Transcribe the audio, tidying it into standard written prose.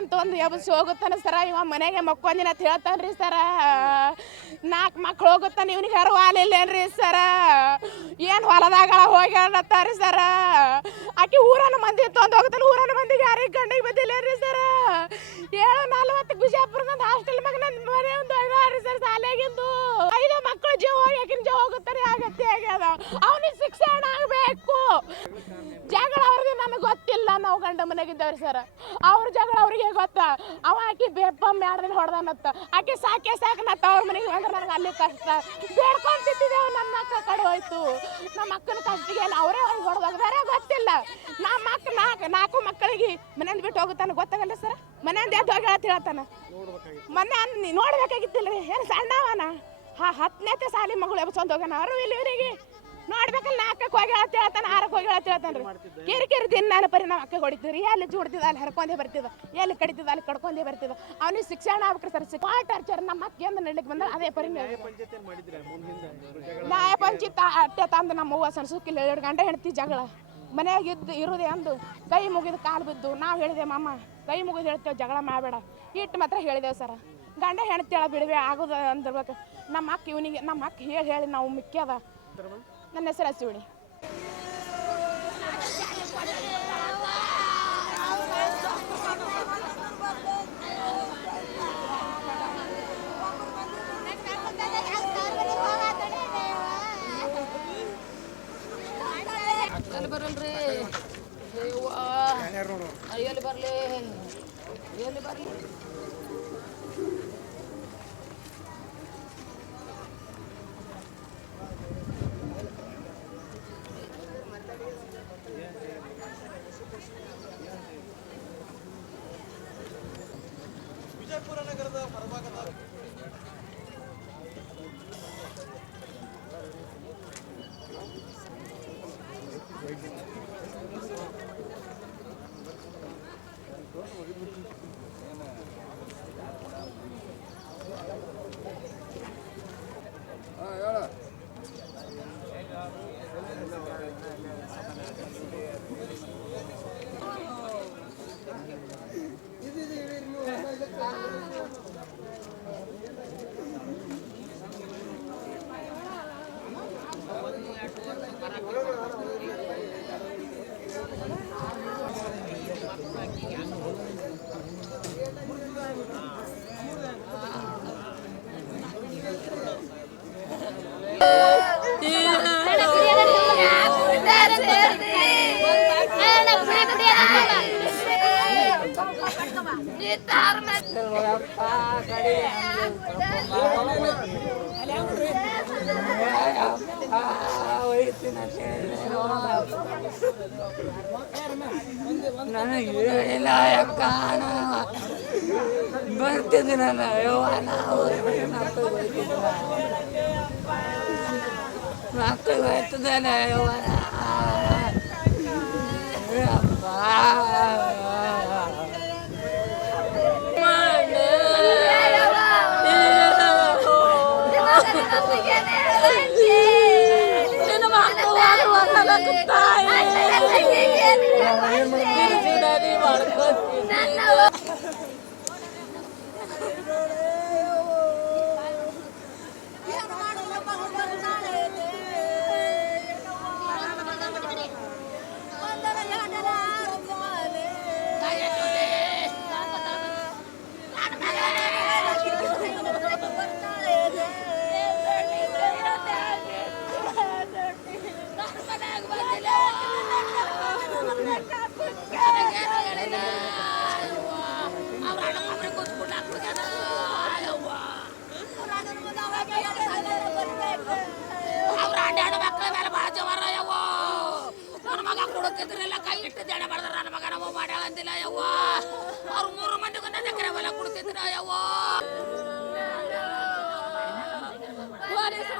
ಅಂತ ಒಂದು ಎಬ್ಸಿ ಹೋಗುತ್ತಾನೆ ಸರ. ಇವ ಮನೆಗೆ ಮಕ್ಕೊಂದಿನ ಅಂತ ಹೇಳ್ತಾನ್ರಿ ಸರ. 4 ಮಕ್ಳು ಹೋಗುತ್ತಾನೆ, ಇವ್ನಿಗೆ ಯಾರು ಹಾಲಿಲ್ಲೇನ್ರಿ ಸರ. ಏನು ಹೊಲದಾಗ ಹೋಗ್ಯಾರತ್ತಾರಿ ಸರ. ಆಕಿ ಊರನ ಮಂದಿ ತೊಂದು ಹೋಗುತ್ತಾನೆ, ಊರನ ಮಂದಿಗೆ ಯಾರಿಗೆ ಗಂಡಿಗೆ ಬಂದಿಲ್ಲೇನ್ರಿ ಸರ. 7:40 ಬಿಜಾಪುರದ ಹಾಸ್ಟೆಲ್ ಮಗ ನನ್ನ ಮನೆ ಒಂದು ಅದಾರಿ ಸರ್. ಶಾಲೆಗಿಂದು 5 ಮಕ್ಕಳು ಜೀವ ಹೋಗಿ ಆಕಿನ ಜೀವ ಹೋಗುತ್ತಾರೆ. ಆಗತ್ತೆ ಆಗ್ಯದ. ಅವನಿಗೆ ಶಿಕ್ಷಣ ಆಗಬೇಕು. ಜಗಳ ಅವ್ರಿಗೆ ನನಗೆ ಗೊತ್ತಿಲ್ಲ, ನಾವು ಗಂಡ ಮನೆಗಿದ್ದವ್ರಿ ಸರ್. ಅವ್ರ ಜಗಳ ಅವ್ರಿಗೆ ಗೊತ್ತ. ಅವ ಆಕಿ ಬೇಪ ಮ್ಯಾಡ್ದಿನ ಹೊಡೆದನತ್ತ. ಆಕಿ ಸಾಕೆ ನತ್ತ ಅವ್ರ ಮನೆಗೆ ಅಂದ್ರೆ ನನಗೆ ಅಲ್ಲಿ ಕಷ್ಟ ಬೇಡ್ಕೊಂತಿದ್ದೇವೆ. ನನ್ನ ಅಕ್ಕ ಕಡೆ ಹೋಯ್ತು. ನಮ್ಮ ಅಕ್ಕನ ಕಷ್ಟಿಗೆ ಅವರೇ ಹೊಡೆದಾಗ ಬೇರೆ ಗೊತ್ತಿಲ್ಲ. ನಮ್ಮ ಅಕ್ಕ 4 ಮಕ್ಕಳಿಗೆ ಮನೆಯಿಂದ ಬಿಟ್ಟು ಹೋಗುತ್ತಾನೆ ಗೊತ್ತಾಗಲ್ಲ ಸರ್. ಮನೆಯಿಂದ ಎದ್ದು ಹೋಗಿ ಹೇಳ್ತಾನ. ಮನೆ ನೋಡ್ಬೇಕಾಗಿತ್ತಿಲ್ರಿ, ಏನು ಸಣ್ಣವನ 10ನೇ ಸಾಲಿ ಮಗಳು ಎಬ್ಸ್ಕೊಂಡು ಹೋಗೋಣ. ಅವರು ಇಲ್ಲಿ ಇವರಿಗೆ ನೋಡ್ಬೇಕಲ್ಲ. 4ಕ್ಕೆ ಹೋಗಿ ಹೇಳ್ತಾನೆ, 6ಕ್ಕೆ ಹೋಗಿ ಹೇಳ್ತಾನೆ ರೀ. ಕಿರಿಕಿರಿ ದಿನ ನಾನು ಪರಿ ನಮ್ಮ ಅಕ್ಕ ಹೊಡಿತೀವಿ. ಎಲ್ಲಿ ಜುಡ್ತಿದ್ದ ಅಲ್ಲಿ ಹರ್ಕೊಂಡೇ ಬರ್ತಿದ್ದ, ಎಲ್ಲಿ ಕಡಿತಿದ್ದ ಅಲ್ಲಿ ಕಡ್ಕೊಂಡೇ ಬರ್ತಿದ್ದ. ಅವ್ನಿಗೆ ಶಿಕ್ಷಣ ಆಗ್ಬೇಕ್ರಿ ಸರ್. ಟಾರ್ಚರ್ ನಮ್ಮ ಅಕ್ಕ ಏನು ನಡ್ಲಿಕ್ಕೆ ಬಂದ ಅದೇ ಪರಿ ನ್ಯಾಯ ಪಂಚಾಯತ್ ಅಟ್ಟೆ ತಂದು ನಮ್ಮ ಅವ್ವ ಸಣ್ಣ ಸುಕ್ಕಿಲ್ಲ 2 ಗಂಟೆ ಹೆಣ್ತಿ ಜಗಳ ಮನೆಯಾಗ ಇರುದೇ ಅಂದು ಕೈ ಮುಗಿದು ಕಾಲು ಬಿದ್ದು. ನಾವು ಹೇಳಿದೆ ಮಾಮ ಕೈ ಮುಗಿದು ಹೇಳ್ತೇವೆ, ಜಗಳ ಮಾಡಬೇಡ ಇಟ್ಟು ಮಾತ್ರ ಹೇಳಿದೆವು ಸರ. ಗಂಡ ಹೆಣ್ತಿಳ ಬಿಡುವೆ ಆಗೋದು ಅಂದಿರ್ಬೇಕು. ನಮ್ಮ ಅಕ್ಕ ಇವನಿಗೆ ನಮ್ಮ ಅಕ್ಕ ಹೇಳಿ ನಾವು ಮಿಕ್ಕ್ಯದ. ನನ್ನ ಹೆಸರು ಹಸಿವಣಿ. ಬರಲ್ರಿ ಅಯ್ಯಲ್ಲಿ ಬರ್ಲಿ ಎಲ್ಲಿ ಬರ್ಲಿ. ವಿಜಯಪುರ ನಗರದ ಹೊರಭಾಗದ ನನಗೆ ಹೇಳಿಲ್ಲ ಅಕ್ಕ, ಬರ್ತಿದ್ದೆ ನಾನು ಮಕ್ಕಳು ಹೋಯ್ತದಲ್ಲ ಯವ್ವನ ಅಪ್ಪ. ಕೈ ಇಟ್ಟು ಜಡ ಬಡ್ದಾರ ನನ್ನ ಮಗ ನಾವು ಮಾಡ್ಯಾಳ ಅಂದಿಲ್ಲ ಯವ್ವ. ಅವ್ರು 3 ಮಂದಿಗೂ ನನ್ನ ಎಕರೆ ಹೊಲ ಕೊಡ್ತಿದ್ರ ಯವ್ವ. ಪೊಲೀಸ್